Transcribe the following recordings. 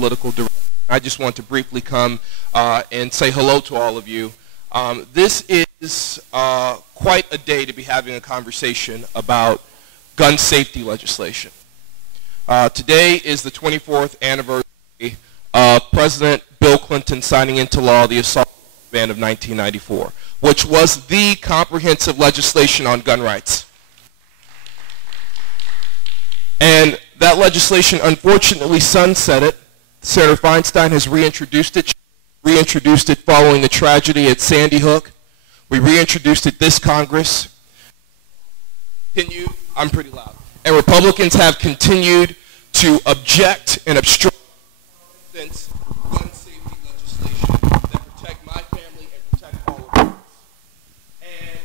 political direction. I just want to briefly come and say hello to all of you. This is quite a day to be having a conversation about gun safety legislation. Today is the 24th anniversary of President Bill Clinton signing into law the assault ban of 1994, which was the comprehensive legislation on gun rights. And that legislation unfortunately sunsetted. Senator Feinstein has reintroduced it following the tragedy at Sandy Hook. We reintroduced it this Congress. I'm pretty loud. And Republicans have continued to object and obstruct gun safety legislation that protect my family and protect all of us. And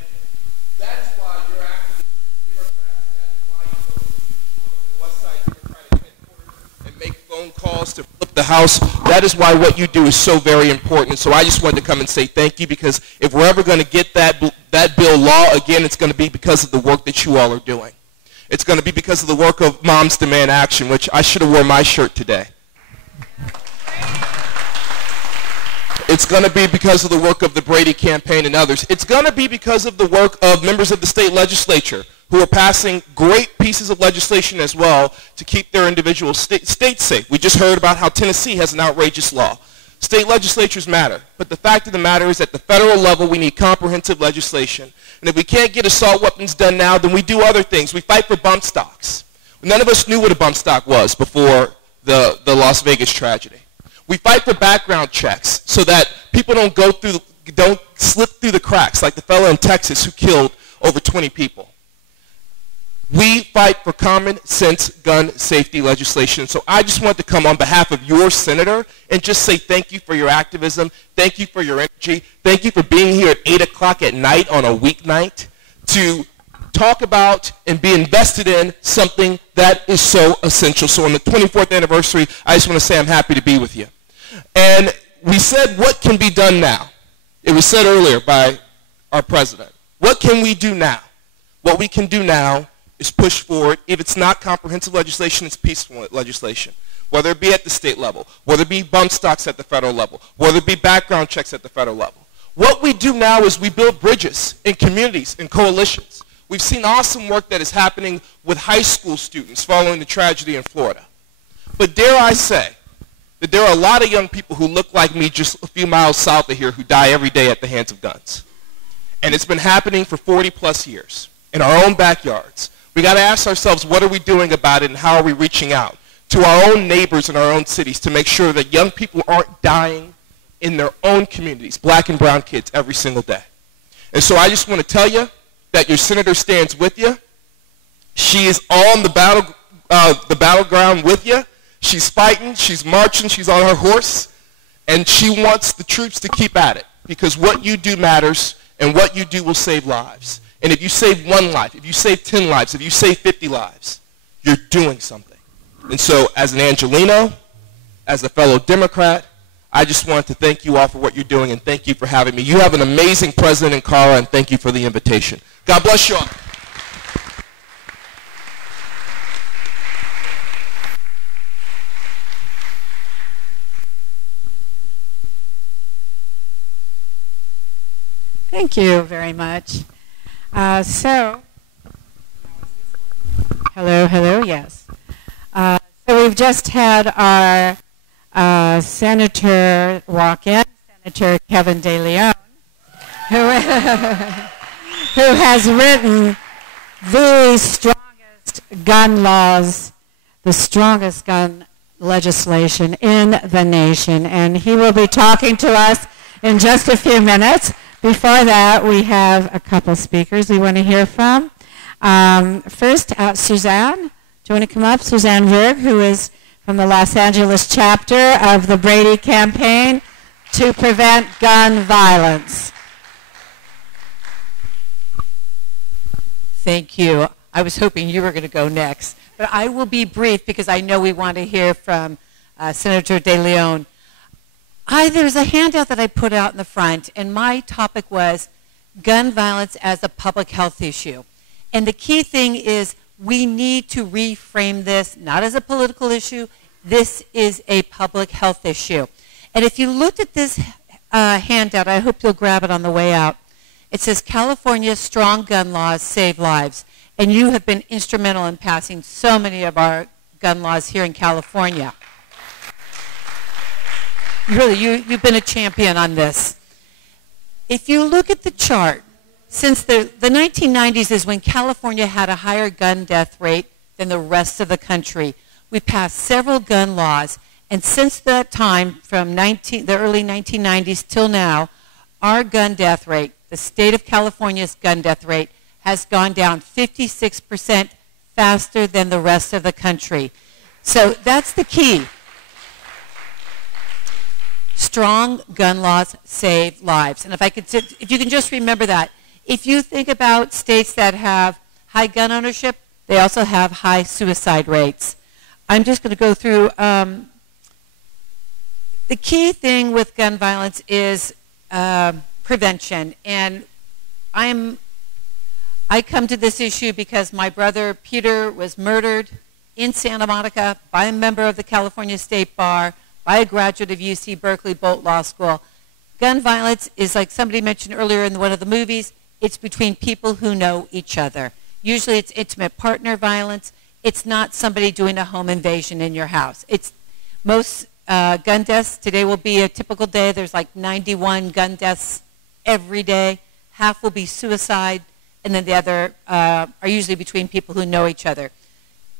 that's why you're acting Democrats, that's why you go to the West Side Democratic headquarters and make phone calls to flip the House. That is why what you do is so very important. So I just wanted to come and say thank you, because if we're ever going to get that bill law again, it's going to be because of the work that you all are doing. It's going to be because of the work of Moms Demand Action, which I should have worn my shirt today. It's going to be because of the work of the Brady campaign and others. It's going to be because of the work of members of the state legislature who are passing great pieces of legislation as well to keep their individual states safe. We just heard about how Tennessee has an outrageous law. State legislatures matter, but the fact of the matter is at the federal level we need comprehensive legislation. And if we can't get assault weapons done now, then we do other things. We fight for bump stocks. None of us knew what a bump stock was before the Las Vegas tragedy. We fight for background checks so that people don't slip through the cracks like the fellow in Texas who killed over 20 people. We fight for common sense gun safety legislation. So I just want to come on behalf of your senator and just say thank you for your activism. Thank you for your energy. Thank you for being here at 8 o'clock at night on a weeknight to talk about and be invested in something that is so essential. So on the 24th anniversary, I just want to say I'm happy to be with you. And we said, what can be done now? It was said earlier by our president. What can we do now? What we can do now is push forward. If it's not comprehensive legislation, it's peaceful legislation. Whether it be at the state level, whether it be bump stocks at the federal level, whether it be background checks at the federal level. What we do now is we build bridges in communities and coalitions. We've seen awesome work that is happening with high school students following the tragedy in Florida. But dare I say that there are a lot of young people who look like me just a few miles south of here who die every day at the hands of guns. And it's been happening for 40 plus years in our own backyards. We got to ask ourselves, what are we doing about it and how are we reaching out to our own neighbors in our own cities to make sure that young people aren't dying in their own communities, black and brown kids, every single day. And so I just want to tell you that your senator stands with you. She is on the battleground with you. She's fighting, she's marching, she's on her horse, and she wants the troops to keep at it because what you do matters and what you do will save lives. And if you save one life, if you save 10 lives, if you save 50 lives, you're doing something. And so as an Angelino, as a fellow Democrat, I just want to thank you all for what you're doing and thank you for having me. You have an amazing president in Carla, and thank you for the invitation. God bless you all. Thank you very much. Hello, yes. So we've just had our senator walk in, Senator Kevin De Leon, who has written the strongest gun laws, the strongest gun legislation in the nation. And he will be talking to us in just a few minutes. Before that, we have a couple speakers we want to hear from. First, Suzanne. Do you want to come up? Suzanne Verg, who is from the Los Angeles chapter of the Brady campaign to prevent gun violence. Thank you. I was hoping you were going to go next. But I will be brief because I know we want to hear from Senator De Leon. There's a handout that I put out in the front, and my topic was gun violence as a public health issue. And the key thing is we need to reframe this not as a political issue, This is a public health issue. And if you looked at this handout, I hope you'll grab it on the way out. It says, California's strong gun laws save lives. And you have been instrumental in passing so many of our gun laws here in California. Really, you've been a champion on this. If you look at the chart, since the 1990s is when California had a higher gun death rate than the rest of the country. We passed several gun laws, and since that time, from the early 1990s till now, our gun death rate, the state of California's gun death rate, has gone down 56% faster than the rest of the country. So that's the key. Strong gun laws save lives. And if you can just remember that. If you think about states that have high gun ownership, they also have high suicide rates. I'm just going to go through. The key thing with gun violence is prevention. And I come to this issue because my brother Peter was murdered in Santa Monica by a member of the California State Bar, by a graduate of UC Berkeley Bolt Law School. Gun violence is, like somebody mentioned earlier in one of the movies, it's between people who know each other. Usually it's intimate partner violence. It's not somebody doing a home invasion in your house. Most gun deaths today will be a typical day. There's like 91 gun deaths every day. Half will be suicide, and then the other are usually between people who know each other.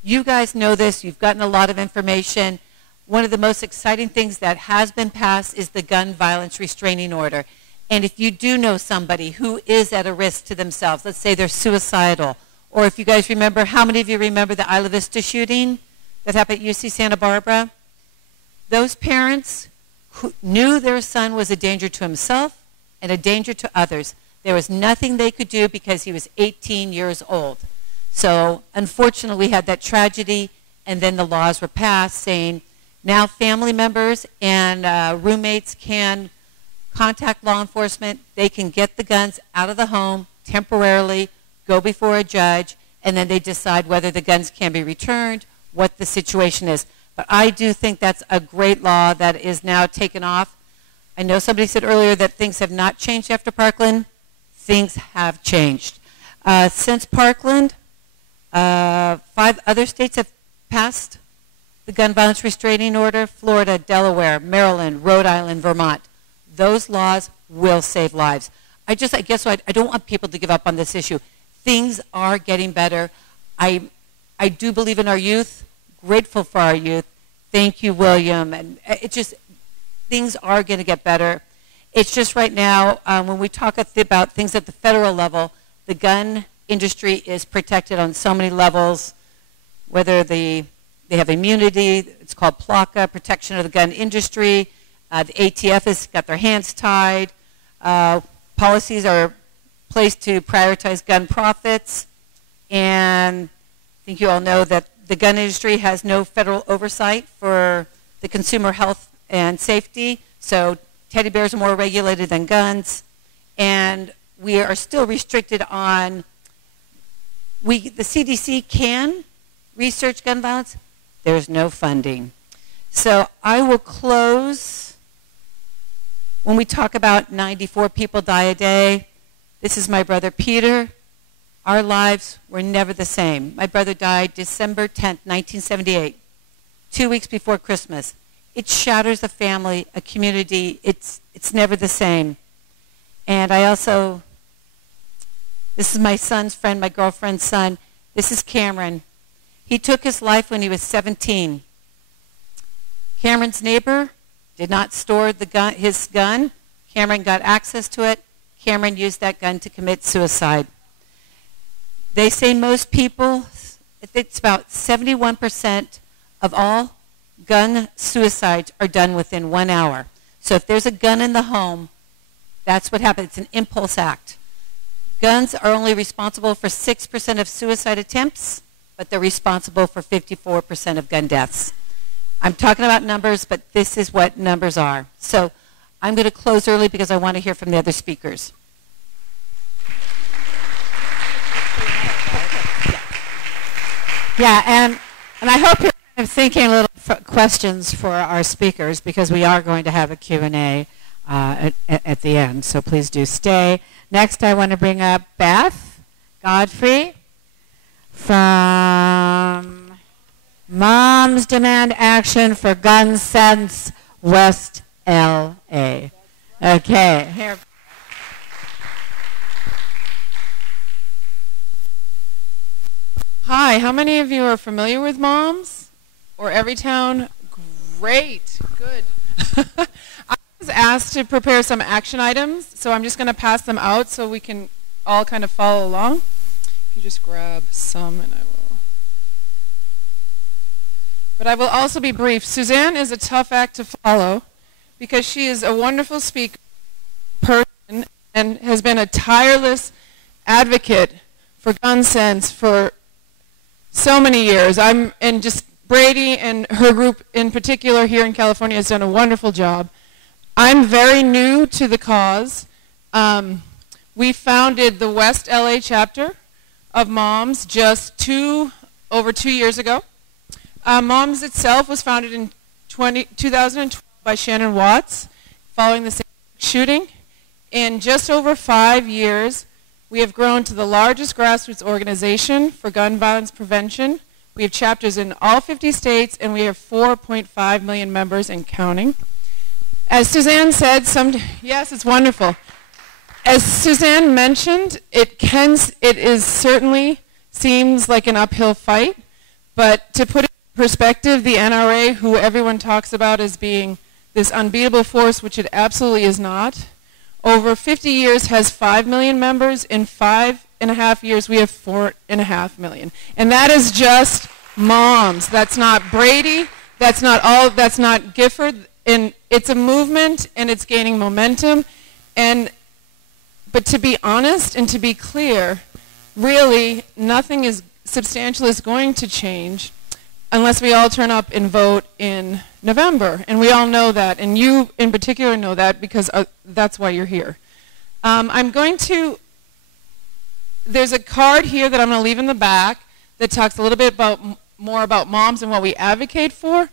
You guys know this. You've gotten a lot of information. One of the most exciting things that has been passed is the gun violence restraining order. And if you do know somebody who is at a risk to themselves, let's say they're suicidal, or if you guys remember, how many of you remember the Isla Vista shooting that happened at UC Santa Barbara? Those parents who knew their son was a danger to himself and a danger to others. There was nothing they could do because he was 18 years old. So unfortunately, we had that tragedy, and then the laws were passed saying, now family members and roommates can contact law enforcement. They can get the guns out of the home temporarily, go before a judge, and then they decide whether the guns can be returned, what the situation is. But I do think that's a great law that is now taken off. I know somebody said earlier that things have not changed after Parkland. Things have changed. Since Parkland, 5 other states have passed the gun violence restraining order: Florida, Delaware, Maryland, Rhode Island, Vermont. Those laws will save lives. I guess I don't want people to give up on this issue. Things are getting better. I do believe in our youth, grateful for our youth. Thank you, William. And things are going to get better. It's just right now, when we talk about things at the federal level, the gun industry is protected on so many levels, whether they have immunity. It's called PLACA, protection of the gun industry. The ATF has got their hands tied. Policies are placed to prioritize gun profits. And I think you all know that the gun industry has no federal oversight for the consumer health and safety. So teddy bears are more regulated than guns. And we are still restricted on, the CDC can research gun violence. There's no funding. So I will close. When we talk about 94 people die a day, this is my brother Peter. Our lives were never the same. My brother died December 10th, 1978, 2 weeks before Christmas. It shatters a family, a community. It's never the same. And I also, this is my son's friend, my girlfriend's son. This is Cameron. He took his life when he was 17. Cameron's neighbor did not store his gun. Cameron got access to it. Cameron used that gun to commit suicide. They say most people, it's about 71% of all gun suicides are done within 1 hour. So if there's a gun in the home, that's what happens. It's an impulse act. Guns are only responsible for 6% of suicide attempts, but they're responsible for 54% of gun deaths. I'm talking about numbers, but this is what numbers are. So I'm going to close early because I want to hear from the other speakers. Yeah, and I hope you're I'm thinking a little questions for our speakers because we are going to have a Q&A at the end, so please do stay. Next, I want to bring up Beth Godfrey from Moms Demand Action for Gun Sense West LA. Okay, here. Hi, how many of you are familiar with Moms or Everytown? Great, good. I was asked to prepare some action items, so I'm just going to pass them out so we can all kind of follow along. If you just grab some and I will. But I will also be brief. Suzanne is a tough act to follow because she is a wonderful speaker person and has been a tireless advocate for gun sense for so many years. And just Brady and her group in particular here in California has done a wonderful job. I'm very new to the cause. We founded the West LA chapter of Moms just over 2 years ago. Moms itself was founded in 2012 by Shannon Watts following the same shooting. In just over 5 years, we have grown to the largest grassroots organization for gun violence prevention. We have chapters in all 50 states, and we have 4.5 million members and counting. As Suzanne said, yes, it's wonderful. As Suzanne mentioned, it certainly seems like an uphill fight, but to put it in perspective, the NRA, who everyone talks about as being this unbeatable force, which it absolutely is not, over 50 years has 5 million members. In 5.5 years, we have 4.5 million. And that is just Moms. That's not Brady. That's not Gifford. And it's a movement, and it's gaining momentum. But to be honest and to be clear, really nothing substantial is going to change unless we all turn up and vote in November. And we all know that, and you in particular know that because that's why you're here. There's a card here that I'm going to leave in the back that talks a little bit more about Moms and what we advocate for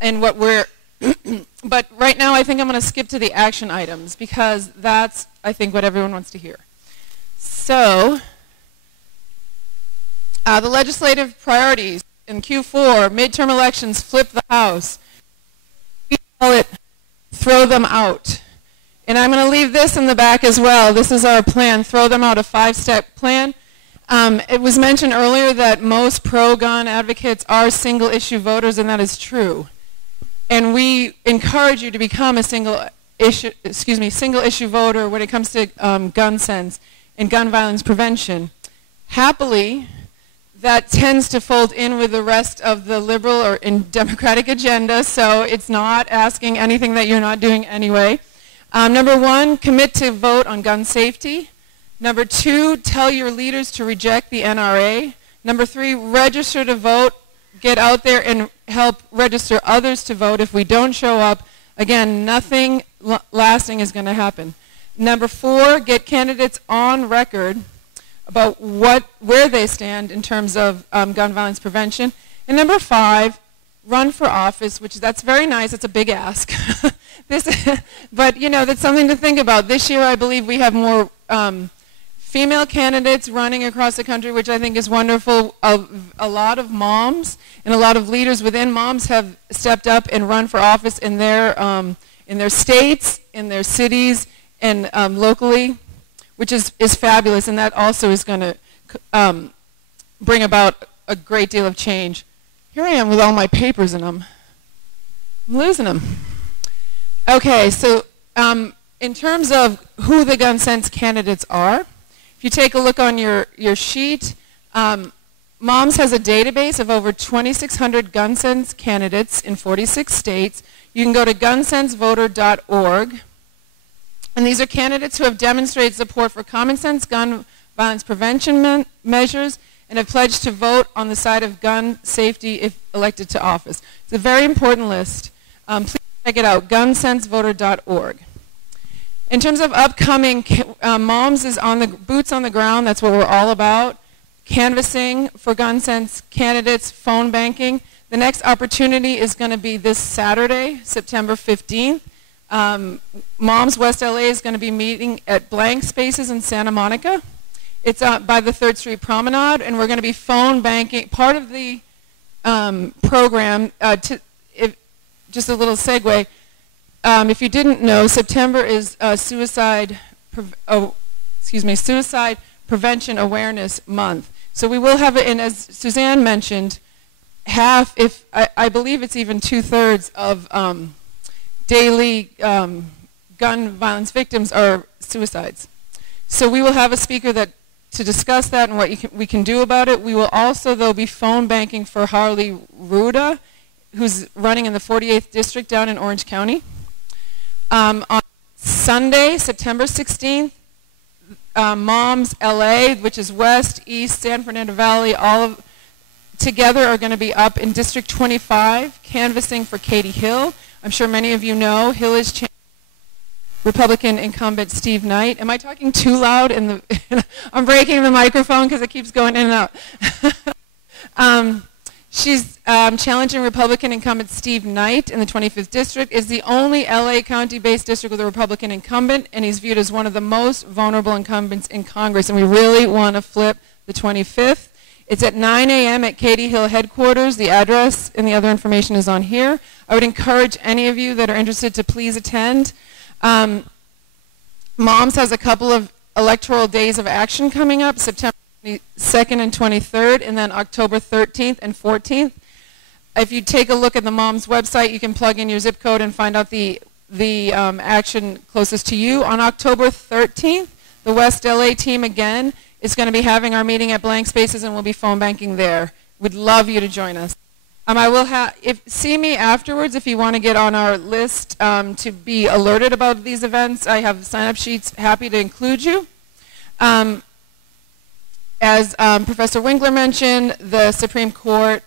and what we're, but right now I think I'm going to skip to the action items because that's, I think, what everyone wants to hear. So, the legislative priorities. In Q4, midterm elections, flip the House. We call it throw them out. And I'm going to leave this in the back as well. This is our plan, throw them out, a 5-step plan. It was mentioned earlier that most pro-gun advocates are single-issue voters, and that is true. And we encourage you to become a single-issue voter when it comes to gun sense and gun violence prevention. Happily, that tends to fold in with the rest of the liberal or democratic agenda, so it's not asking anything that you're not doing anyway. Number 1, commit to vote on gun safety. Number 2, tell your leaders to reject the NRA. Number 3, register to vote. Get out there and help register others to vote. If we don't show up, again, nothing lasting is going to happen. Number 4, get candidates on record about where they stand in terms of gun violence prevention. And number 5, run for office, that's very nice. It's a big ask. But, that's something to think about. This year, I believe we have more female candidates running across the country, which I think is wonderful. A lot of moms and a lot of leaders within Moms have stepped up and run for office in their states, in their cities, and locally, which is fabulous, and that also is going to bring about a great deal of change. Here I am with all my papers in them. I'm losing them. Okay, so in terms of who the gun sense candidates are, if you take a look on your sheet, Moms has a database of over 2,600 gun sense candidates in 46 states. You can go to gunsensevoter.org. And these are candidates who have demonstrated support for common sense gun violence prevention measures and have pledged to vote on the side of gun safety if elected to office. It's a very important list. Please check it out, gunsensevoter.org. In terms of upcoming, Moms is on the boots on the ground. That's what we're all about. Canvassing for gun sense candidates, phone banking. The next opportunity is going to be this Saturday, September 15th. Moms West LA is going to be meeting at Blank Spaces in Santa Monica. It's by the 3rd Street Promenade, and we're going to be phone banking. Part of the program, just a little segue, if you didn't know, September is Suicide Prevention Awareness Month. So we will have it, and as Suzanne mentioned, I believe it's even 2/3 of daily gun violence victims are suicides. So we will have a speaker to discuss that and what we can do about it. We will also, though, be phone banking for Harley Ruda, who's running in the 48th District down in Orange County. On Sunday, September 16th, Moms LA, which is West, East, San Fernando Valley, all together are going to be up in District 25 canvassing for Katie Hill. I'm sure many of you know Hill is Republican incumbent Steve Knight. Am I talking too loud? I'm breaking the microphone because it keeps going in and out. She's challenging Republican incumbent Steve Knight in the 25th District. Is the only LA County-based district with a Republican incumbent, and he's viewed as one of the most vulnerable incumbents in Congress. And we really want to flip the 25th. It's at 9 a.m. at Katie Hill headquarters. The address and the other information is on here. I would encourage any of you that are interested to please attend. Moms has a couple of electoral days of action coming up, September 22nd and 23rd, and then October 13th and 14th. If you take a look at the Moms website, you can plug in your zip code and find out the action closest to you. On October 13th, the West LA team again is going to be having our meeting at Blank Spaces, and we'll be phone banking there. We'd love you to join us. I will see me afterwards if you want to get on our list to be alerted about these events. I have sign-up sheets, happy to include you. As Professor Winkler mentioned, the Supreme Court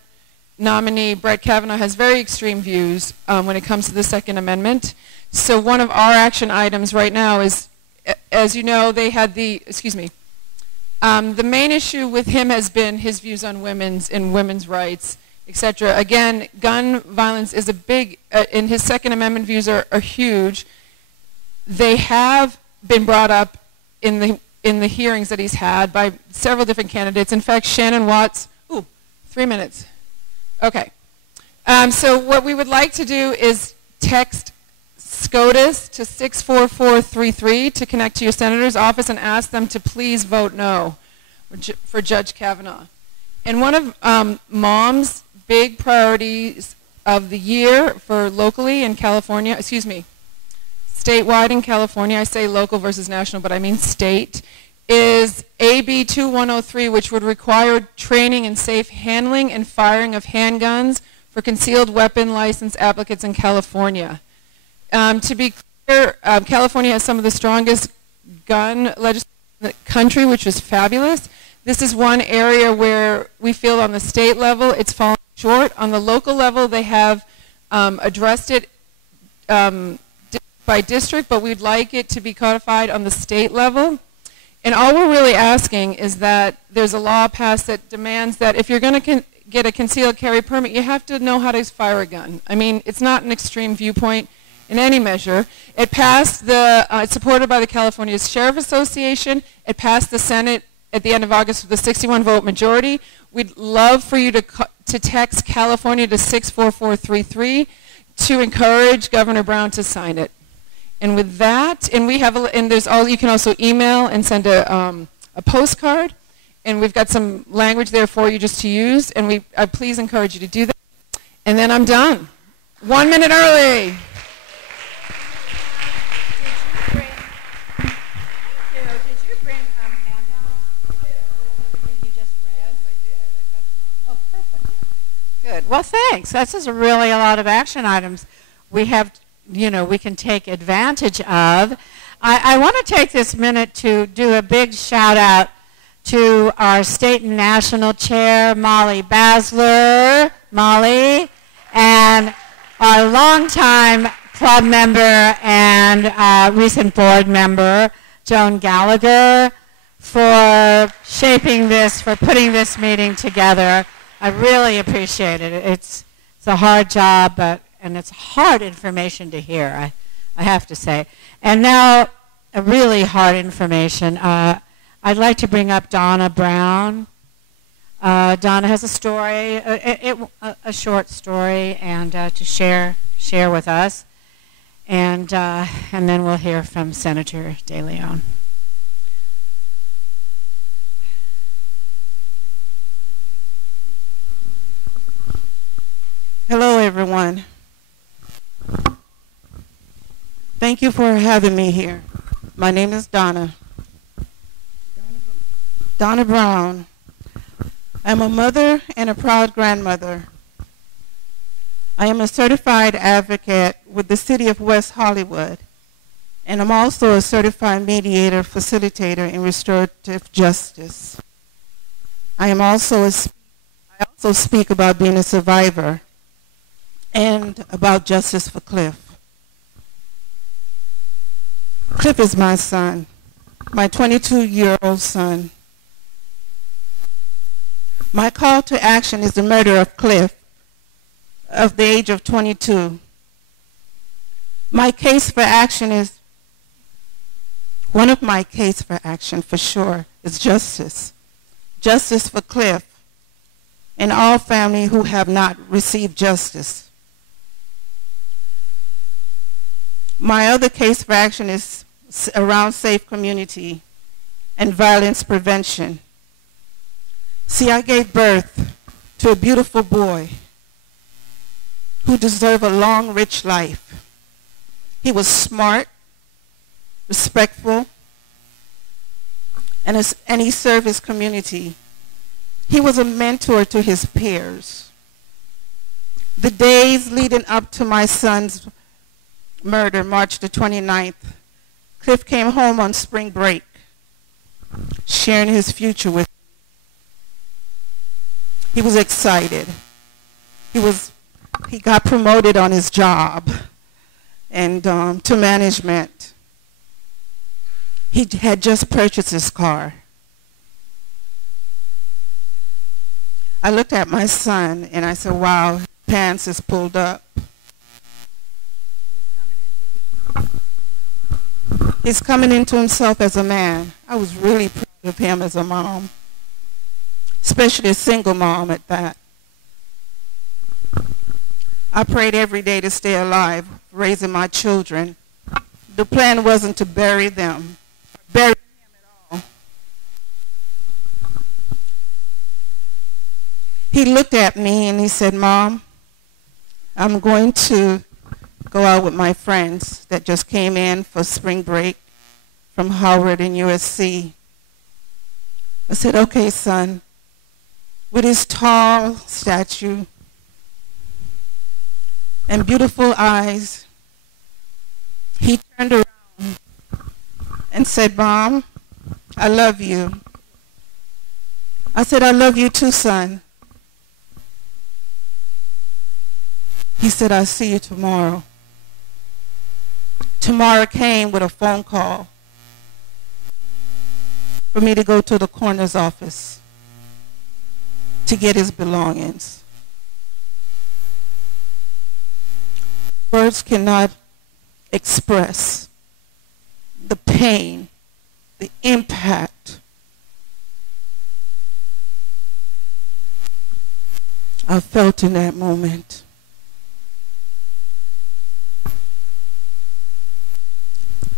nominee Brett Kavanaugh has very extreme views when it comes to the Second Amendment. So one of our action items right now is, as you know, they had the main issue with him has been his views on women's rights, etc. Again, gun violence is a big, and his Second Amendment views are huge. They have been brought up in the hearings that he's had by several different candidates. In fact, Shannon Watts, 3 minutes. Okay. So what we would like to do is text SCOTUS to 64433 to connect to your senator's office and ask them to please vote no for Judge Kavanaugh. And one of Mom's big priorities of the year for locally in California, statewide in California, I say local versus national, but I mean state, is AB 2103, which would require training in safe handling and firing of handguns for concealed weapon license applicants in California. To be clear, California has some of the strongest gun legislation in the country, which is fabulous. This is one area where we feel on the state level it's fallen short. On the local level, they have addressed it by district, but we'd like it to be codified on the state level. And all we're really asking is that there's a law passed that demands that if you're going to get a concealed carry permit, you have to know how to fire a gun. I mean, it's not an extreme viewpoint in any measure. It passed it's supported by the California Sheriff Association. It passed the Senate at the end of August with a 61-vote majority. We'd love for you to text California to 64433 to encourage Governor Brown to sign it. And with that, and we have, you can also email and send a postcard, and we've got some language there for you just to use, and I please encourage you to do that. And then I'm done. 1 minute early. Good. Well, thanks. This is really a lot of action items we have, we can take advantage of. I want to take this minute to do a big shout out to our state and national chair, Molly Basler, Molly, and our longtime club member and recent board member, Joan Gallagher, for shaping this, for putting this meeting together. I really appreciate it. It's a hard job, and it's hard information to hear, I have to say. And now, a really hard information. I'd like to bring up Donna Brown. Donna has a story, a short story, and to share with us. And then we'll hear from Senator De Leon. Hello, everyone. Thank you for having me here. My name is Donna. Donna Brown. I'm a mother and a proud grandmother. I am a certified advocate with the City of West Hollywood, and I'm also a certified mediator facilitator in restorative justice. I also speak about being a survivor and about justice for Cliff. Cliff is my son, my 22-year-old son. My call to action is the murder of Cliff, of the age of 22. My case for action is, one of my case for action for sure is justice. Justice for Cliff and all family who have not received justice. My other case for action is around safe community and violence prevention. See, I gave birth to a beautiful boy who deserved a long, rich life. He was smart, respectful, and he served his community. He was a mentor to his peers. The days leading up to my son's murder, March the 29th, Cliff came home on spring break, sharing his future with me. He was excited. He got promoted on his job and to management. He had just purchased his car. I looked at my son and I said, wow, his pants is pulled up. He's coming into himself as a man. I was really proud of him as a mom, especially a single mom at that. I prayed every day to stay alive, raising my children. The plan wasn't to bury them, bury him at all. He looked at me and he said, Mom, I'm going to go out with my friends that just came in for spring break from Howard and USC. I said, okay, son. With his tall stature and beautiful eyes, he turned around and said, Mom, I love you. I said, I love you too, son. He said, I'll see you tomorrow. Tomorrow came with a phone call for me to go to the coroner's office to get his belongings. Words cannot express the pain, the impact I felt in that moment.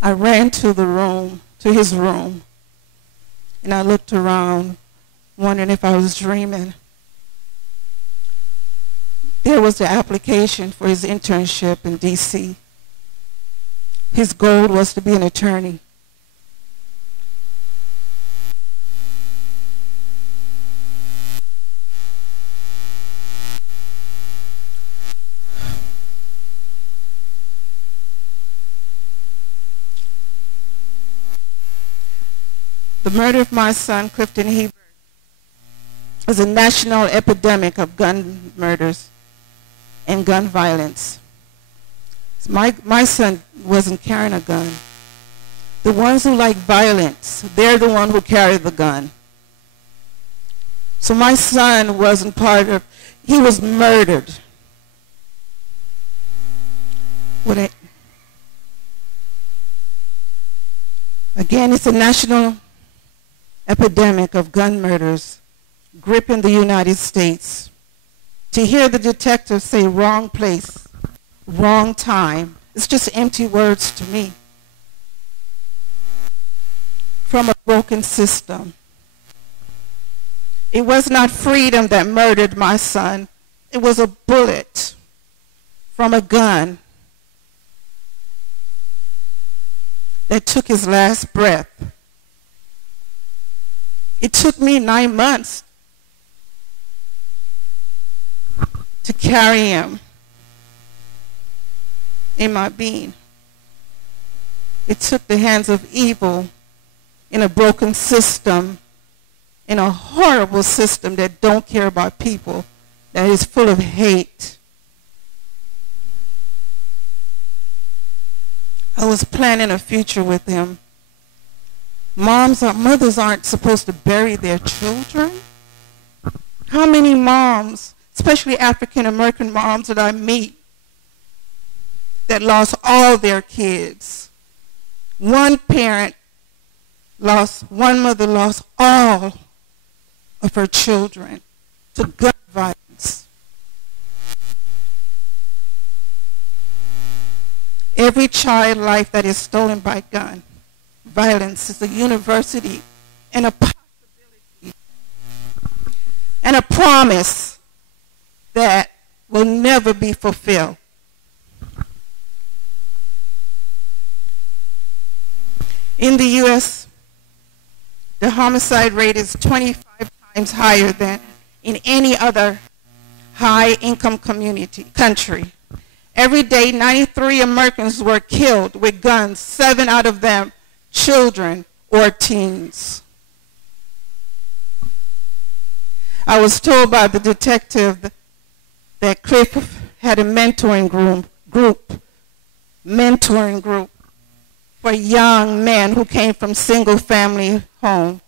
I ran to the room, to his room, and I looked around, wondering if I was dreaming. There was the application for his internship in DC. His goal was to be an attorney. The murder of my son, Clifton Hebert, is a national epidemic of gun murders and gun violence. My son wasn't carrying a gun. The ones who like violence, they're the one who carry the gun. So my son wasn't part of, he was murdered Again, it's a national epidemic of gun murders gripping the United States. To hear the detectives say wrong place, wrong time, it's just empty words to me. From a broken system. It was not freedom that murdered my son. It was a bullet from a gun that took his last breath. It took me 9 months to carry him in my being. It took the hands of evil in a broken system, in a horrible system that don't care about people, that is full of hate. I was planning a future with him. Mothers aren't supposed to bury their children. How many moms, especially African American moms that I meet, that lost all their kids? One mother lost all of her children to gun violence. Every child life that is stolen by gun violence is a university and a possibility and a promise that will never be fulfilled. In the U.S., the homicide rate is 25 times higher than in any other high-income country. Every day, 93 Americans were killed with guns, 7 out of them children or teens. I was told by the detective that Cliff had a mentoring group for young men who came from single-family home.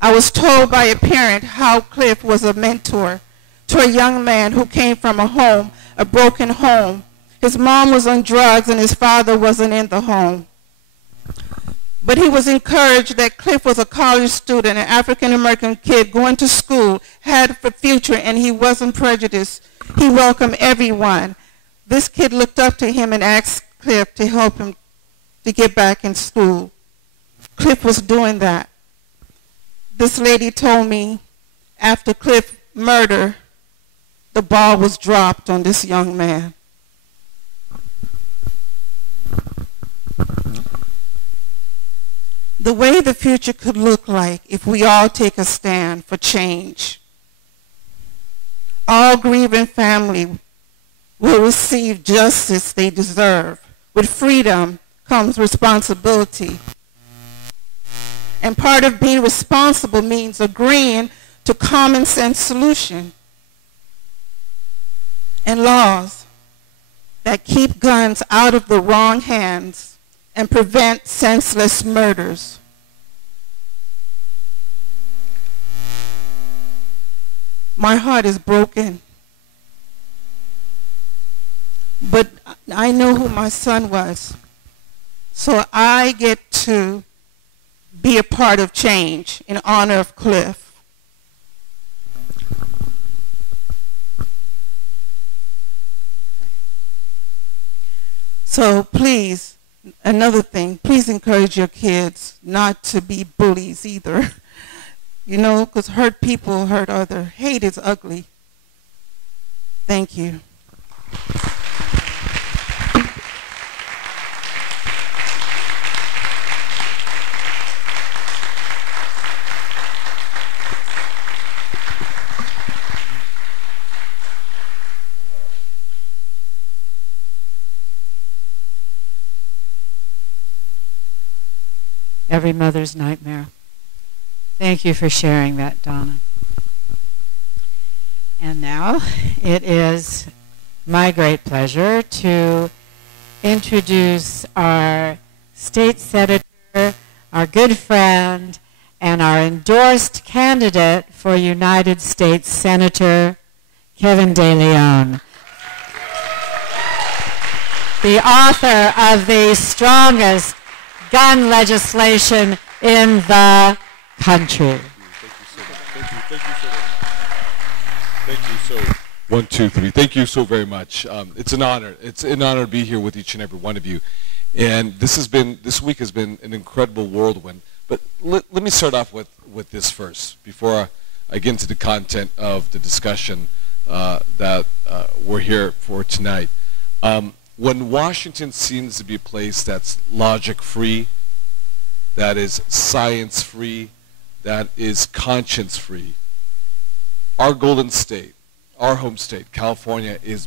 I was told by a parent how Cliff was a mentor to a young man who came from a broken home. His mom was on drugs and his father wasn't in the home. But he was encouraged that Cliff was a college student, an African-American kid going to school, had a future, and he wasn't prejudiced. He welcomed everyone. This kid looked up to him and asked Cliff to help him to get back in school. Cliff was doing that. This lady told me after Cliff's murder, the ball was dropped on this young man. The way the future could look like if we all take a stand for change. All grieving families will receive justice they deserve. With freedom comes responsibility. And part of being responsible means agreeing to common sense solutions and laws that keep guns out of the wrong hands and prevent senseless murders. My heart is broken, but I know who my son was, so I get to be a part of change in honor of Cliff. So please, another thing, please encourage your kids not to be bullies either. You know, because hurt people hurt others. Hate is ugly. Thank you. Every mother's nightmare. Thank you for sharing that, Donna. And now it is my great pleasure to introduce our state senator, our good friend, and our endorsed candidate for United States Senator, Kevin De Leon. the author of the strongest gun legislation in the country. Thank you so much. 1, 2, 3. Thank you so very much. It's an honor. It's an honor to be here with each and every one of you. And this week has been an incredible whirlwind. But let me start off with this first before I get into the content of the discussion that we're here for tonight. When Washington seems to be a place that's logic-free, that is science-free, that is conscience-free, our golden state, our home state, California, is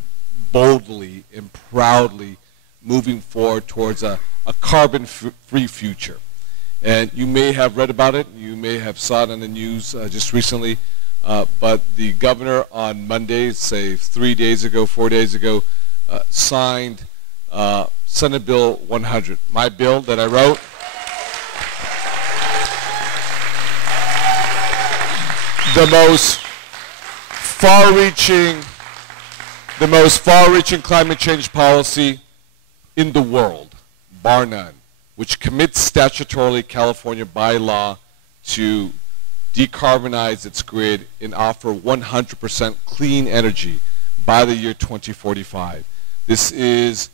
boldly and proudly moving forward towards a carbon-free future. And you may have read about it, you may have saw it on the news just recently, but the governor on Monday, say 3 days ago, 4 days ago, signed Senate Bill 100, my bill that I wrote. The most far-reaching climate change policy in the world, bar none, which commits statutorily California by law to decarbonize its grid and offer 100% clean energy by the year 2045. This is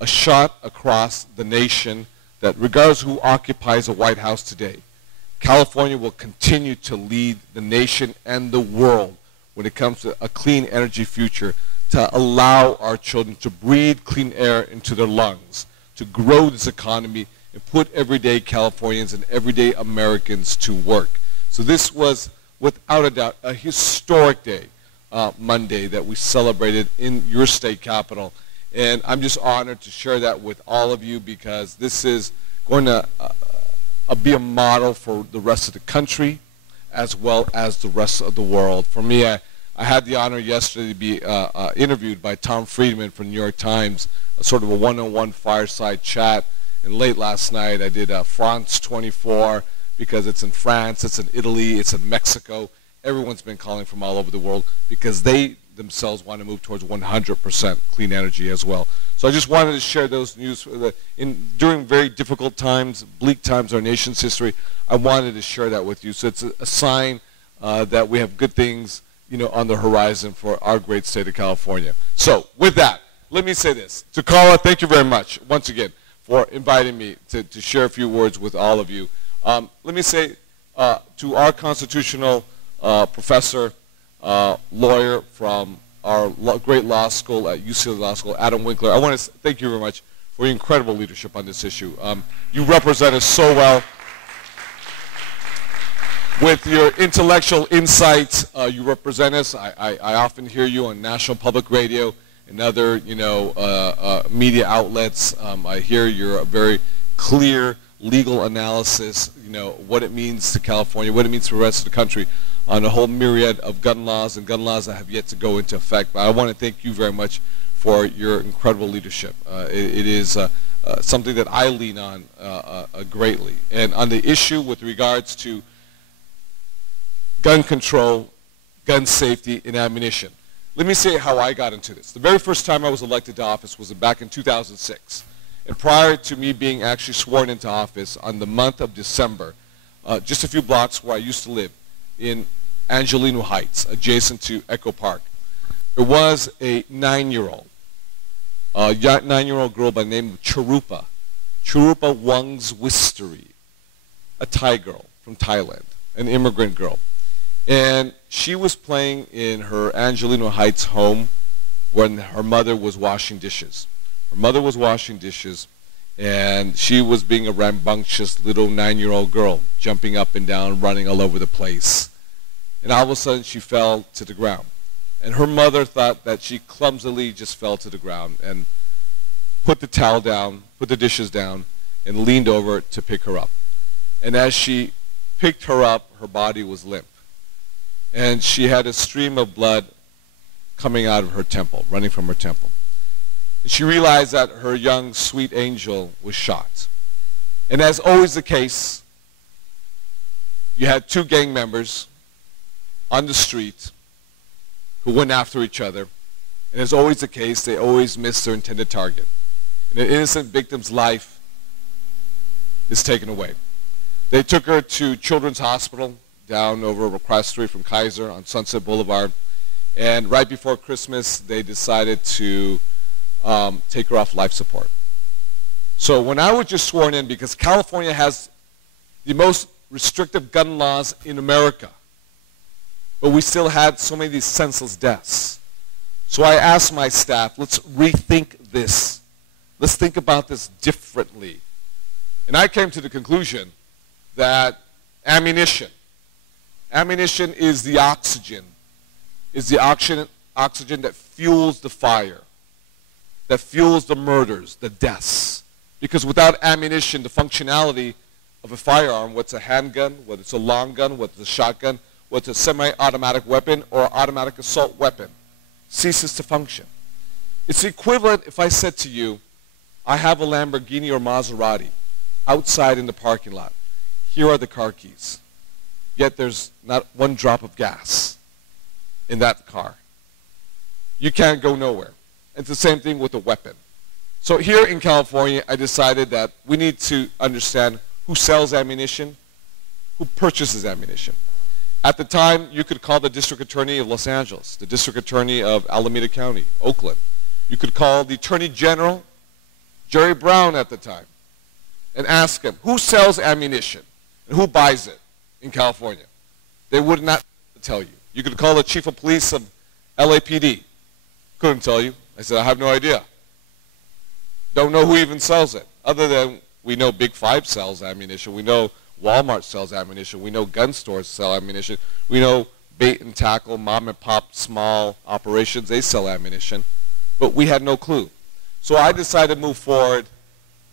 a shot across the nation that regardless who occupies the White House today, California will continue to lead the nation and the world when it comes to a clean energy future, to allow our children to breathe clean air into their lungs, to grow this economy and put everyday Californians and everyday Americans to work. So this was, without a doubt, a historic day, Monday, that we celebrated in your state capital. And I'm just honored to share that with all of you, because this is going to be a model for the rest of the country as well as the rest of the world. For me, I had the honor yesterday to be interviewed by Tom Friedman from New York Times, a sort of a one-on-one fireside chat. And late last night I did France 24, because it's in France, it's in Italy, it's in Mexico. Everyone's been calling from all over the world because they themselves want to move towards 100% clean energy as well. So I just wanted to share those news. During very difficult times, bleak times in our nation's history, I wanted to share that with you. So it's a sign that we have good things, on the horizon for our great state of California. So with that, let me say this. To Carla, thank you very much once again for inviting me to share a few words with all of you. Let me say to our constitutional professor, lawyer from our great law school at UCLA Law School, Adam Winkler, I want to thank you very much for your incredible leadership on this issue. You represent us so well. With your intellectual insights, you represent us. I often hear you on National Public Radio and other, media outlets. I hear your very clear legal analysis, what it means to California, what it means for the rest of the country on a whole myriad of gun laws and gun laws that have yet to go into effect. But I want to thank you very much for your incredible leadership. It is something that I lean on greatly. And on the issue with regards to gun control, gun safety, and ammunition, let me say how I got into this. The very first time I was elected to office was back in 2006. And prior to me being actually sworn into office on the month of December, just a few blocks where I used to live in Angelino Heights, adjacent to Echo Park, there was a 9-year-old girl by the name of Charupa Wungswisteri, a Thai girl from Thailand, an immigrant girl. And she was playing in her Angelino Heights home when her mother was washing dishes. Her mother was washing dishes, and she was being a rambunctious little 9-year-old girl, jumping up and down, running all over the place. And all of a sudden, she fell to the ground. And her mother thought that she clumsily just fell to the ground and put the towel down, put the dishes down, and leaned over to pick her up. And as she picked her up, her body was limp. And she had a stream of blood coming out of her temple, running from her temple. And she realized that her young, sweet angel was shot. And as always the case, you had two gang members on the street who went after each other. And as always the case, they always missed their intended target. and an innocent victim's life is taken away. They took her to Children's Hospital down over across the street from Kaiser on Sunset Boulevard, and right before Christmas they decided to take her off life support. So when I was just sworn in, because California has the most restrictive gun laws in America, but we still had so many of these senseless deaths. So I asked my staff, let's rethink this. Let's think about this differently. And I came to the conclusion that ammunition is the oxygen that fuels the fire, that fuels the murders, the deaths. Because without ammunition, the functionality of a firearm, whether it's a handgun, whether it's a long gun, whether it's a shotgun, whether it's a semi-automatic weapon or automatic assault weapon, ceases to function. It's equivalent if I said to you, I have a Lamborghini or Maserati outside in the parking lot. Here are the car keys. Yet there's not one drop of gas in that car. You can't go nowhere. It's the same thing with a weapon. So here in California, I decided that we need to understand who sells ammunition, who purchases ammunition. At the time, you could call the District Attorney of Los Angeles, the District Attorney of Alameda County, Oakland. You could call the Attorney General, Jerry Brown at the time, and ask him, who sells ammunition and who buys it in California? They would not tell you. You could call the Chief of Police of LAPD. Couldn't tell you. I said, I have no idea. Don't know who even sells it, other than we know Big Five sells ammunition. We know Walmart sells ammunition. We know gun stores sell ammunition. We know bait and tackle, mom and pop, small operations, they sell ammunition. But we had no clue. So I decided to move forward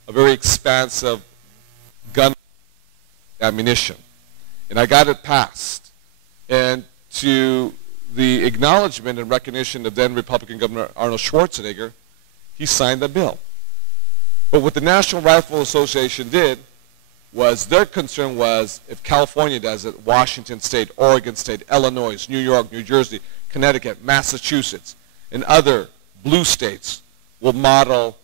a very expansive gun ammunition. And I got it passed. And to the acknowledgement and recognition of then Republican Governor Arnold Schwarzenegger, he signed the bill. But what the National Rifle Association did was, their concern was, if California does it, Washington State, Oregon State, Illinois, New York, New Jersey, Connecticut, Massachusetts, and other blue states will model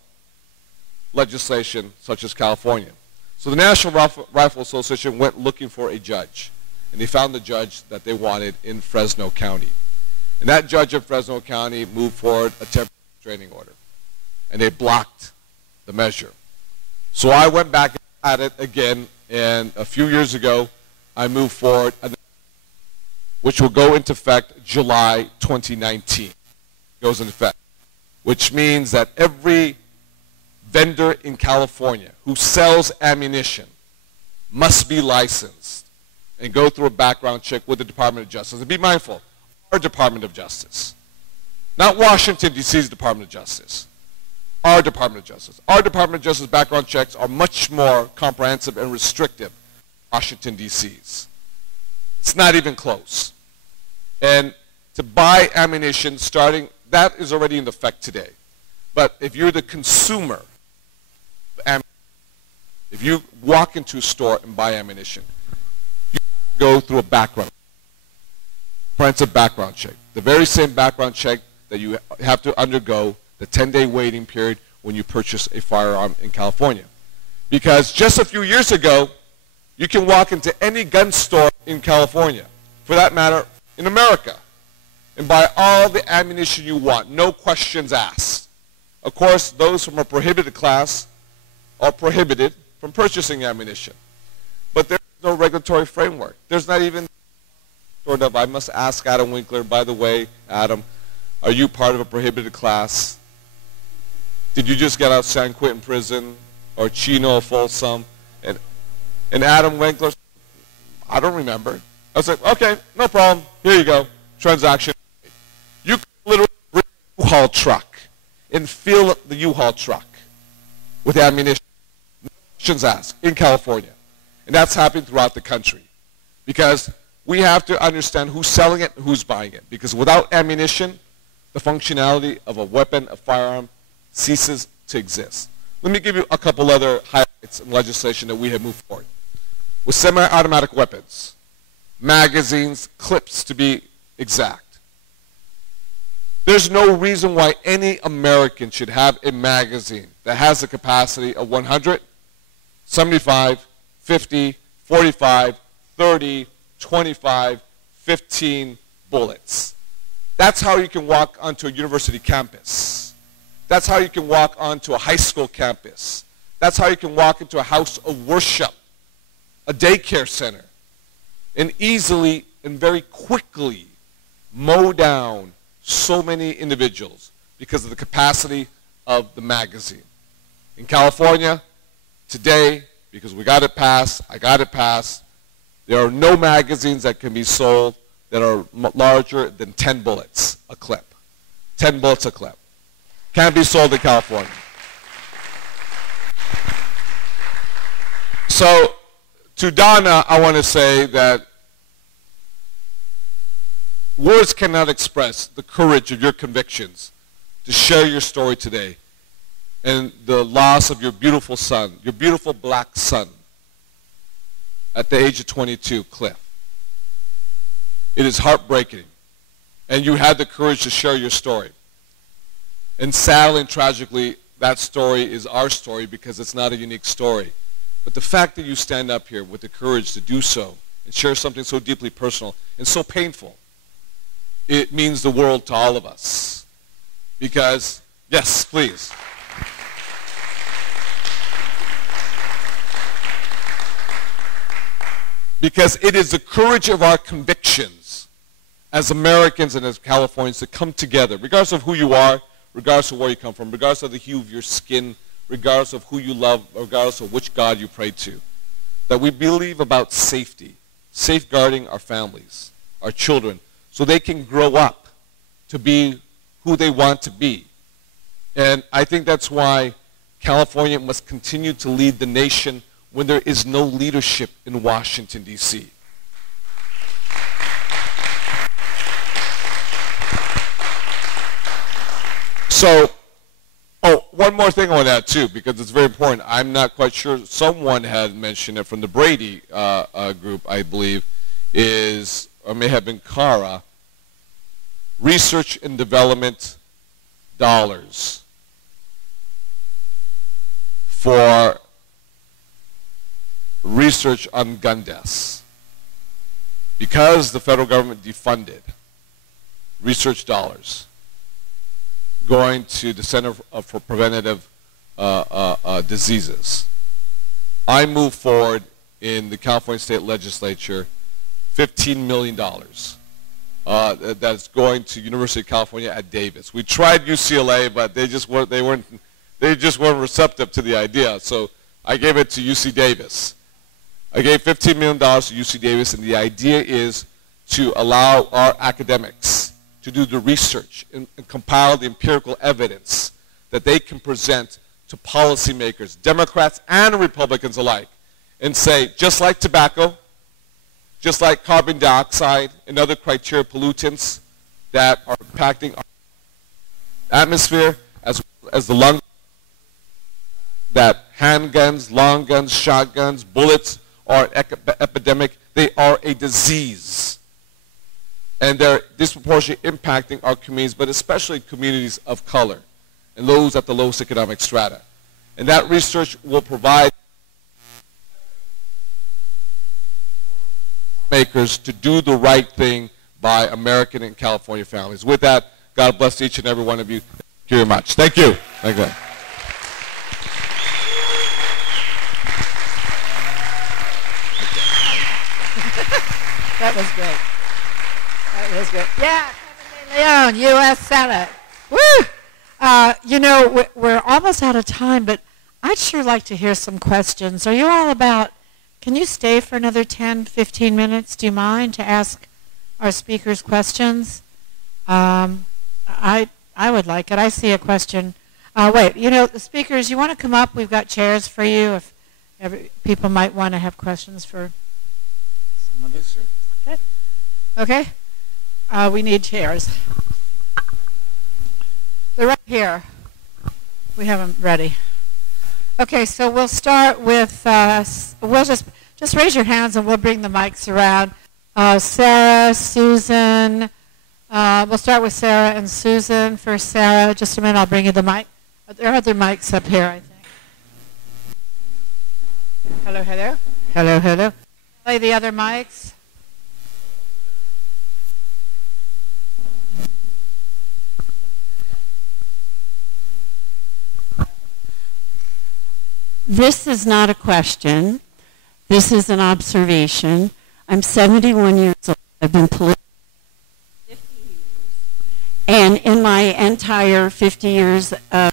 legislation such as California. So the National Rifle Association went looking for a judge, and they found the judge that they wanted in Fresno County. And that judge in Fresno County moved forward a temporary restraining order, and they blocked the measure. So I went back at it again, and a few years ago, I moved forward, which will go into effect July 2019. Goes into effect, which means that every vendor in California who sells ammunition must be licensed and go through a background check with the Department of Justice. And be mindful, our Department of Justice, not Washington, D.C.'s Department of Justice. Our Department of Justice. Our Department of Justice background checks are much more comprehensive and restrictive than Washington, D.C.'s. It's not even close. And to buy ammunition starting, that is already in effect today. But if you're the consumer, if you walk into a store and buy ammunition, you go through a comprehensive background check. The very same background check that you have to undergo the 10-day waiting period when you purchase a firearm in California. Because just a few years ago, you can walk into any gun store in California, for that matter, in America, and buy all the ammunition you want, no questions asked. Of course, those from a prohibited class are prohibited from purchasing ammunition. But there's no regulatory framework. There's not even sort of, I must ask Adam Winkler, by the way, Adam, are you part of a prohibited class? Did you just get out of San Quentin prison or Chino or Folsom? And Adam Winkler, I don't remember. I was like, okay, no problem. Here you go. Transaction. You can literally bring a U-Haul truck and fill the U-Haul truck with ammunition. No questions asked in California. And that's happening throughout the country. Because we have to understand who's selling it and who's buying it. Because without ammunition, the functionality of a weapon, a firearm, ceases to exist. Let me give you a couple other highlights in legislation that we have moved forward. With semi-automatic weapons, magazines, clips to be exact. There's no reason why any American should have a magazine that has a capacity of 100, 75, 50, 45, 30, 25, 15 bullets. That's how you can walk onto a university campus. That's how you can walk onto a high school campus. That's how you can walk into a house of worship, a daycare center, and easily and very quickly mow down so many individuals because of the capacity of the magazine. In California, today, because we got it passed, I got it passed, there are no magazines that can be sold that are larger than 10 bullets a clip. 10 bullets a clip. Can't be sold in California. So, to Donna, I want to say that words cannot express the courage of your convictions to share your story today and the loss of your beautiful son, your beautiful black son, at the age of 22, Cliff. It is heartbreaking, and you had the courage to share your story. And sadly and tragically, that story is our story because it's not a unique story. But the fact that you stand up here with the courage to do so and share something so deeply personal and so painful, it means the world to all of us. Because, yes, please. Because it is the courage of our convictions as Americans and as Californians to come together, regardless of who you are, regardless of where you come from, regardless of the hue of your skin, regardless of who you love, regardless of which God you pray to, that we believe about safety, safeguarding our families, our children, so they can grow up to be who they want to be. And I think that's why California must continue to lead the nation when there is no leadership in Washington, D.C. So, one more thing I want to add too, because it's very important. I'm not quite sure. Someone had mentioned it from the Brady group, I believe, is, or may have been Cara, research and development dollars for research on gun deaths. Because the federal government defunded research dollars going to the Center for Preventative Diseases, I moved forward in the California State Legislature $15 million that's going to University of California at Davis. We tried UCLA, but they just weren't receptive to the idea. So I gave it to UC Davis. I gave $15 million to UC Davis, and the idea is to allow our academics to do the research and compile the empirical evidence that they can present to policymakers, Democrats and Republicans alike, and say, just like tobacco, just like carbon dioxide and other criteria pollutants that are impacting our atmosphere, as well as the lung, that handguns, long guns, shotguns, bullets are an epidemic. They are a disease. And they're disproportionately impacting our communities, but especially communities of color and those at the lowest economic strata. And that research will provide makers to do the right thing by American and California families. With that, God bless each and every one of you. Thank you very much. Thank you. Thank you. That was great. That was good. Yeah, Kevin De Leon, U.S. Senate. Woo! You know, we're almost out of time, but I'd sure like to hear some questions. Are you all about, can you stay for another 10, 15 minutes? Do you mind to ask our speakers questions? I would like it. I see a question. Wait, you know, the speakers, you want to come up? We've got chairs for you if people might want to have questions for some of this. Okay. Okay. We need chairs. They're right here. We have them ready. Okay, so we'll start with, we'll just raise your hands and we'll bring the mics around. Sarah, Susan, We'll start with Sarah and Susan. First, Sarah, just a minute, I'll bring you the mic. There are other mics up here, I think. Hello, hello. Hello, hello. Play the other mics. This is not a question. This is an observation. I'm 71 years old. I've been political 50 years. And in my entire 50 years of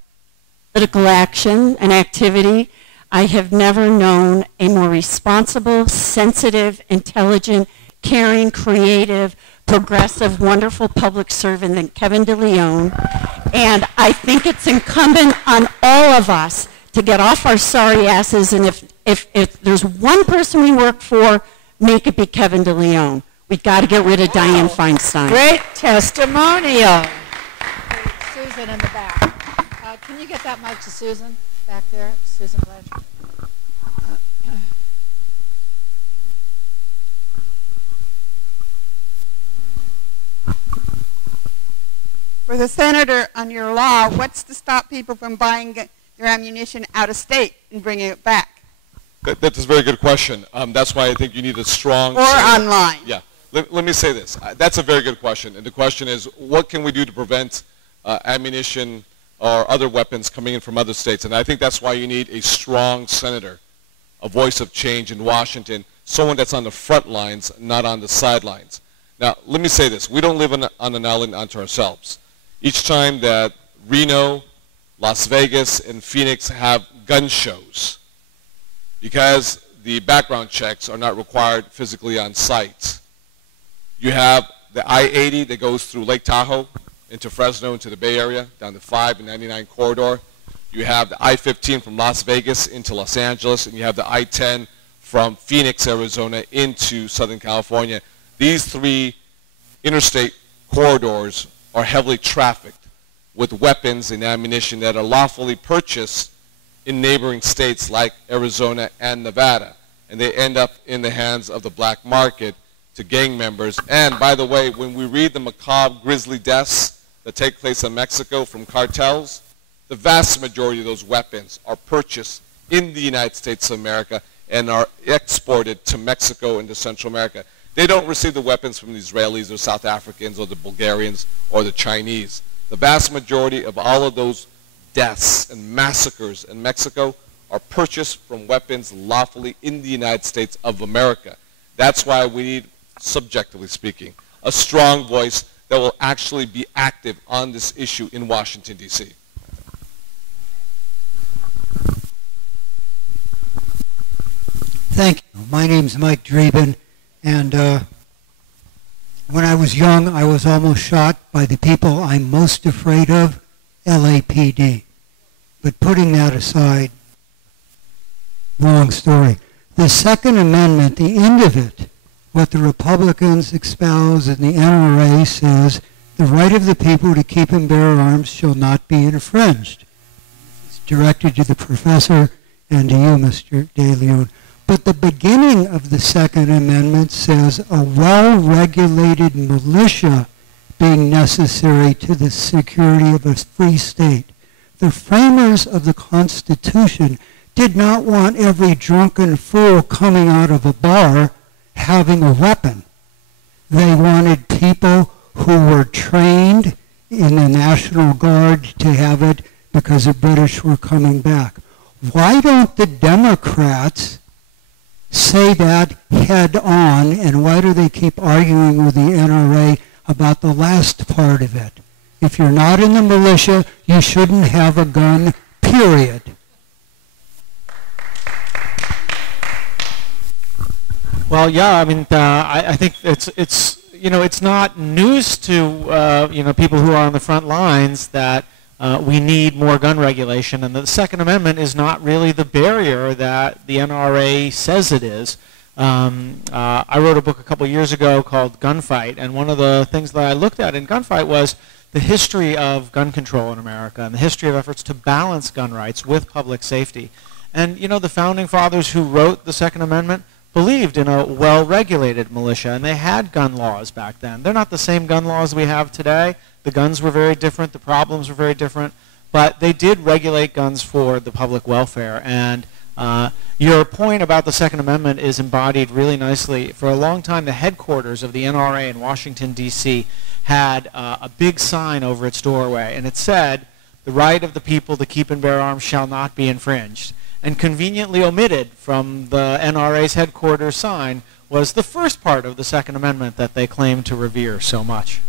political action and activity, I have never known a more responsible, sensitive, intelligent, caring, creative, progressive, wonderful public servant than Kevin DeLeon. And I think it's incumbent on all of us to get off our sorry asses, and if there's one person we work for, make it be Kevin DeLeon. We've got to get rid of Dianne Feinstein. Great testimonial. Susan in the back. Can you get that mic to Susan back there? Susan Blanchard. For the senator on your law, what's to stop people from buying their ammunition out of state and bringing it back? That's a very good question. That's why I think you need a strong... Or online. Yeah. Let me say this. That's a very good question. And the question is, what can we do to prevent ammunition or other weapons coming in from other states? And I think that's why you need a strong senator, a voice of change in Washington, someone that's on the front lines, not on the sidelines. Now, let me say this. We don't live on an island unto ourselves. Each time that Reno, Las Vegas, and Phoenix have gun shows, because the background checks are not required physically on site. You have the I-80 that goes through Lake Tahoe into Fresno, into the Bay Area, down the 5 and 99 corridor. You have the I-15 from Las Vegas into Los Angeles, and you have the I-10 from Phoenix, Arizona into Southern California. These three interstate corridors are heavily trafficked with weapons and ammunition that are lawfully purchased in neighboring states like Arizona and Nevada. And they end up in the hands of the black market to gang members. And by the way, when we read the macabre, grisly deaths that take place in Mexico from cartels, the vast majority of those weapons are purchased in the United States of America and are exported to Mexico and to Central America. They don't receive the weapons from the Israelis or South Africans or the Bulgarians or the Chinese. The vast majority of all of those deaths and massacres in Mexico are purchased from weapons lawfully in the United States of America. That's why we need, subjectively speaking, a strong voice that will actually be active on this issue in Washington, D.C. Thank you. My name's Mike Dreeben, and when I was young, I was almost shot by the people I'm most afraid of, LAPD. But putting that aside, long story. The Second Amendment, the end of it, what the Republicans espouse and the NRA says, the right of the people to keep and bear arms shall not be infringed. It's directed to the professor and to you, Mr. De Leon. But the beginning of the Second Amendment says a well-regulated militia being necessary to the security of a free state. The framers of the Constitution did not want every drunken fool coming out of a bar having a weapon. They wanted people who were trained in the National Guard to have it because the British were coming back. Why don't the Democrats say that head on, and why do they keep arguing with the NRA about the last part of it? If you're not in the militia, you shouldn't have a gun, period. Well, yeah, I mean, I think it's not news to people who are on the front lines that we need more gun regulation, and the Second Amendment is not really the barrier that the NRA says it is. I wrote a book a couple years ago called Gunfight, and one of the things that I looked at in Gunfight was the history of gun control in America and the history of efforts to balance gun rights with public safety. And, the Founding Fathers who wrote the Second Amendment believed in a well-regulated militia, and they had gun laws back then. They're not the same gun laws we have today. The guns were very different. The problems were very different. But they did regulate guns for the public welfare. And your point about the Second Amendment is embodied really nicely. For a long time, the headquarters of the NRA in Washington, D.C. had a big sign over its doorway, and it said, "The right of the people to keep and bear arms shall not be infringed." And conveniently omitted from the NRA's headquarters sign was the first part of the Second Amendment that they claim to revere so much.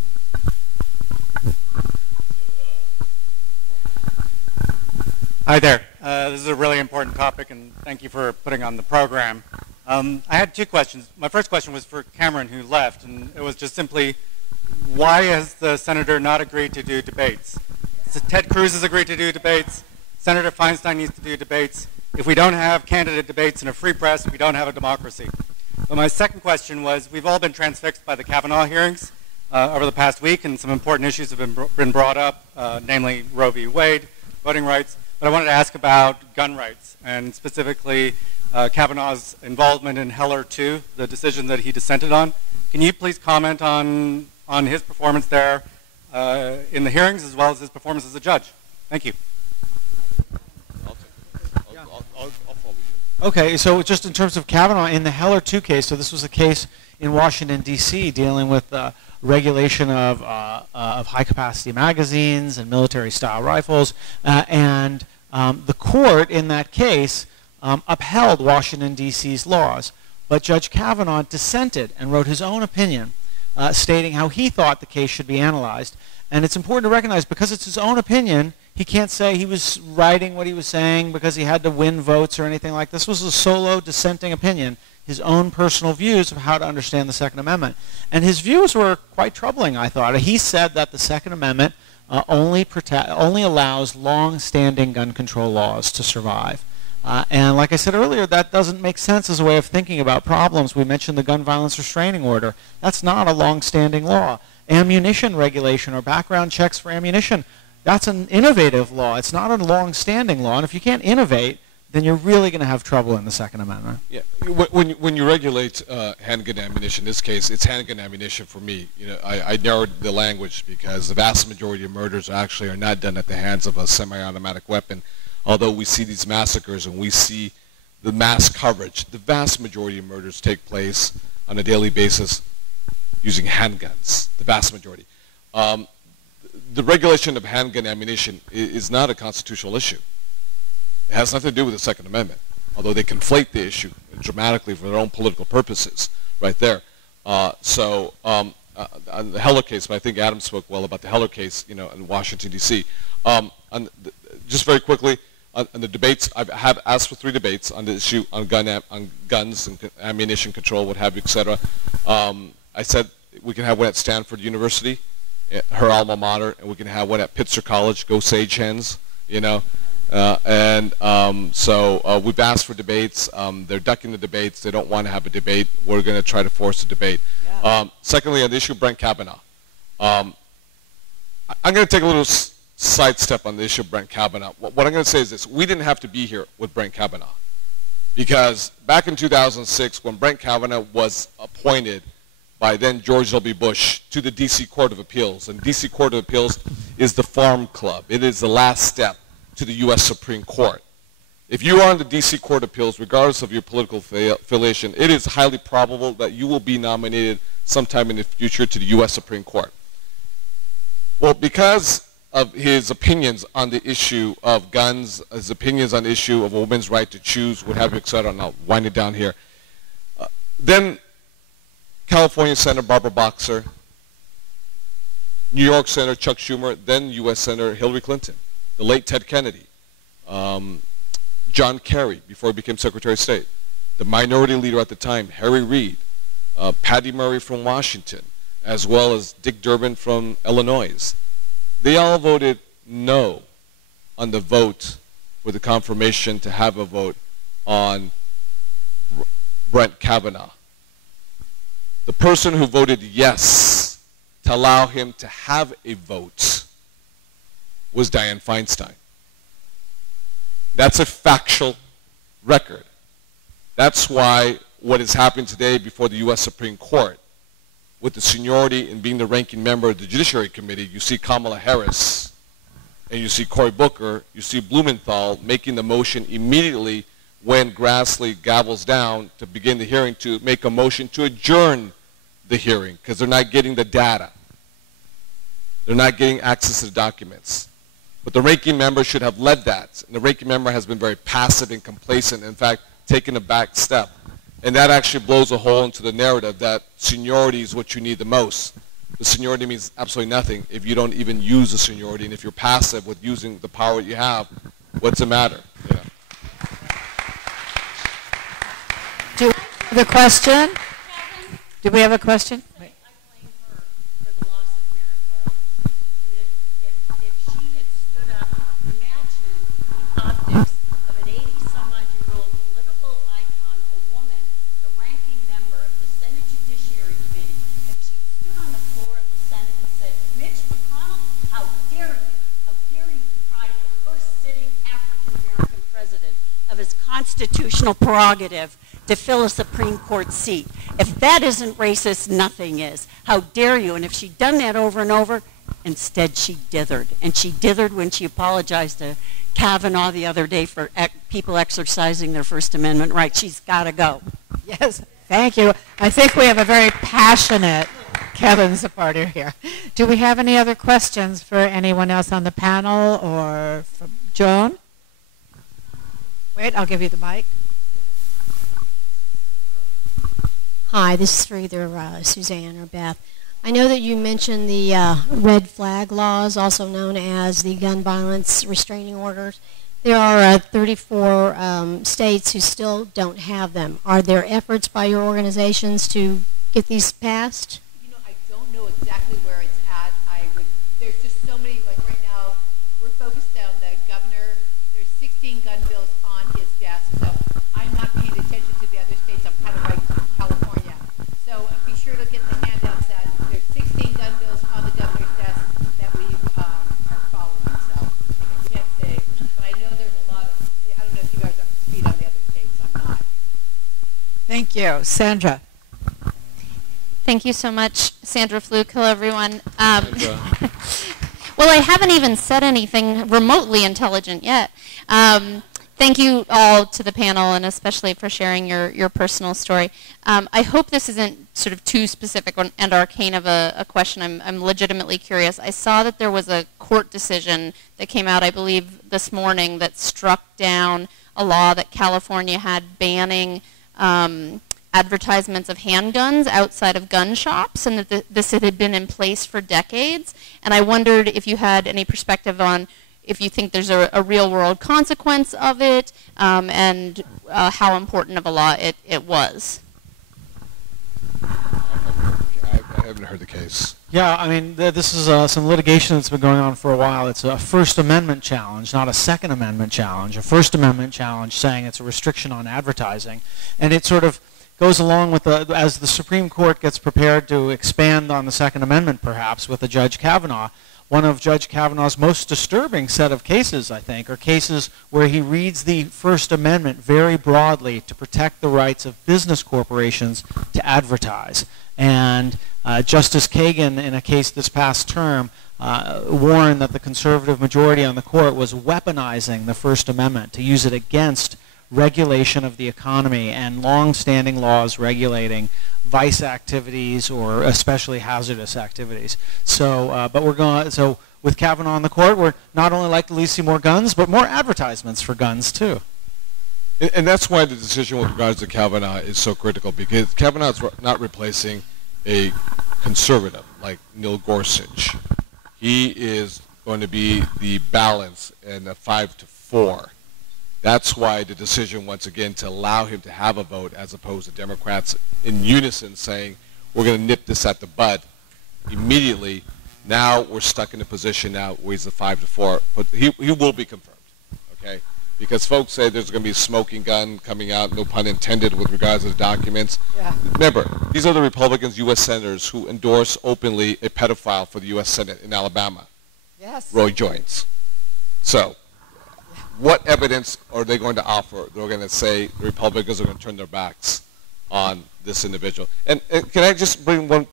Hi there. This is a really important topic, and thank you for putting on the program. I had two questions. My first question was for Cameron, who left, and it was just simply, why has the senator not agreed to do debates? So Ted Cruz has agreed to do debates. Senator Feinstein needs to do debates. If we don't have candidate debates and a free press, we don't have a democracy. But my second question was, we've all been transfixed by the Kavanaugh hearings over the past week, and some important issues have been brought up, namely Roe v. Wade, voting rights. But I wanted to ask about gun rights, and specifically Kavanaugh's involvement in Heller 2, the decision that he dissented on. Can you please comment on his performance there in the hearings, as well as his performance as a judge? Thank you. I'll follow you. Okay, so just in terms of Kavanaugh, in the Heller 2 case, so this was a case in Washington, D.C., dealing with regulation of high-capacity magazines and military-style rifles, and the court in that case upheld Washington, D.C.'s laws, but Judge Kavanaugh dissented and wrote his own opinion, stating how he thought the case should be analyzed. And it's important to recognize, because it's his own opinion, he can't say he was writing what he was saying because he had to win votes or anything like this. This was a solo dissenting opinion, his own personal views of how to understand the Second Amendment. And his views were quite troubling, I thought. He said that the Second Amendment only allows long-standing gun control laws to survive. And like I said earlier, that doesn't make sense as a way of thinking about problems. We mentioned the gun violence restraining order. That's not a long-standing law. Ammunition regulation or background checks for ammunition, that's an innovative law. It's not a long-standing law. And if you can't innovate, then you're really going to have trouble in the Second Amendment. Yeah, when you regulate handgun ammunition, in this case, it's handgun ammunition for me. You know, I narrowed the language because the vast majority of murders actually are not done at the hands of a semi-automatic weapon. Although we see these massacres and we see the mass coverage, the vast majority of murders take place on a daily basis using handguns, the vast majority. The regulation of handgun ammunition is not a constitutional issue. It has nothing to do with the Second Amendment, although they conflate the issue dramatically for their own political purposes right there. On the Heller case, but I think Adam spoke well about the Heller case, you know, in Washington, D.C. Just very quickly, on the debates, I have asked for 3 debates on the issue on guns and ammunition control, what have you, etc. I said we can have one at Stanford University, her alma mater, and we can have one at Pitzer College. Go Sage Hens, you know. So we've asked for debates. They're ducking the debates. They don't want to have a debate. We're going to try to force a debate. Yeah. Secondly, on the issue of Brent Kavanaugh, I'm going to take a little sidestep on the issue of Brent Kavanaugh. What I'm going to say is this. We didn't have to be here with Brent Kavanaugh, because back in 2006, when Brent Kavanaugh was appointed by then George W. Bush to the D.C. Court of Appeals, and D.C. Court of Appeals is the farm club. It is the last step to the U.S. Supreme Court. If you are on the D.C. Court of Appeals, regardless of your political affiliation, it is highly probable that you will be nominated sometime in the future to the U.S. Supreme Court. Well, because of his opinions on the issue of guns, his opinions on the issue of a woman's right to choose, what have you, et cetera, and I'll wind it down here. Then California Senator Barbara Boxer, New York Senator Chuck Schumer, then U.S. Senator Hillary Clinton, the late Ted Kennedy, John Kerry, before he became Secretary of State, the minority leader at the time, Harry Reid, Patty Murray from Washington, as well as Dick Durbin from Illinois. They all voted no on the vote for the confirmation to have a vote on Brent Kavanaugh. The person who voted yes to allow him to have a vote was Dianne Feinstein. That's a factual record. That's why what is happening today before the U.S. Supreme Court, with the seniority and being the ranking member of the Judiciary Committee, you see Kamala Harris, and you see Cory Booker, you see Blumenthal making the motion immediately when Grassley gavels down to begin the hearing to make a motion to adjourn the hearing because they're not getting the data. They're not getting access to the documents. But the ranking member should have led that. And the ranking member has been very passive and complacent, in fact, taking a back step. And that actually blows a hole into the narrative that seniority is what you need the most. The seniority means absolutely nothing if you don't even use the seniority. And if you're passive with using the power you have, what's the matter? You know? Do we have a question? Do we have a question? Constitutional prerogative to fill a Supreme Court seat. If that isn't racist, nothing is. How dare you? And if she'd done that over and over, instead she dithered. And she dithered when she apologized to Kavanaugh the other day for people exercising their First Amendment rights. She's got to go. Yes, thank you. I think we have a very passionate Kevin supporter here. Do we have any other questions for anyone else on the panel or for Joan? Wait, I'll give you the mic. Hi, this is for either Suzanne or Beth. I know that you mentioned the red flag laws, also known as the gun violence restraining orders. There are 34 states who still don't have them. Are there efforts by your organizations to get these passed? You know, I don't know exactly where it's at. There's just so many, like right now, we're focused on the governor. There's 16 gun bills on his desk, so I'm not paying attention to the other states. I'm kind of like California. So be sure to get the handouts that there's 16 gun bills on the governor's desk that we are following. So I can't say, but I know there's a lot of, I don't know if you guys are up to speed on the other states. I'm not. Thank you. Sandra. Thank you so much, Sandra Fluke. Hello, everyone. Well, I haven't even said anything remotely intelligent yet. Thank you all to the panel, and especially for sharing your personal story. I hope this isn't sort of too specific and arcane of a question. I'm legitimately curious. I saw that there was a court decision that came out, I believe, this morning that struck down a law that California had banning advertisements of handguns outside of gun shops, and that this had been in place for decades. And I wondered if you had any perspective on if you think there's a real-world consequence of it, and how important of a law it was. I haven't heard the case. Yeah, I mean, this is some litigation that's been going on for a while. It's a First Amendment challenge, not a Second Amendment challenge. A First Amendment challenge saying it's a restriction on advertising. And it sort of goes along with, as the Supreme Court gets prepared to expand on the Second Amendment, perhaps, with a Judge Kavanaugh. One of Judge Kavanaugh's most disturbing set of cases, I think, are cases where he reads the First Amendment very broadly to protect the rights of business corporations to advertise. And Justice Kagan, in a case this past term, warned that the conservative majority on the court was weaponizing the First Amendment to use it against regulation of the economy and long-standing laws regulating vice activities or especially hazardous activities. So, so with Kavanaugh on the court, we're not only likely to see more guns, but more advertisements for guns too. And that's why the decision with regards to Kavanaugh is so critical, because Kavanaugh is not replacing a conservative like Neil Gorsuch. He is going to be the balance in a 5-4. That's why the decision, once again, to allow him to have a vote as opposed to Democrats in unison saying, we're going to nip this at the bud immediately. Now we're stuck in a position now where he's a 5-4. But he will be confirmed, okay? Because folks say there's going to be a smoking gun coming out, no pun intended, with regards to the documents. Yeah. Remember, these are the Republicans, U.S. senators, who endorse openly a pedophile for the U.S. Senate in Alabama. Yes. Roy Jones. So, what evidence are they going to offer? They're going to say the Republicans are going to turn their backs on this individual. And can I just bring one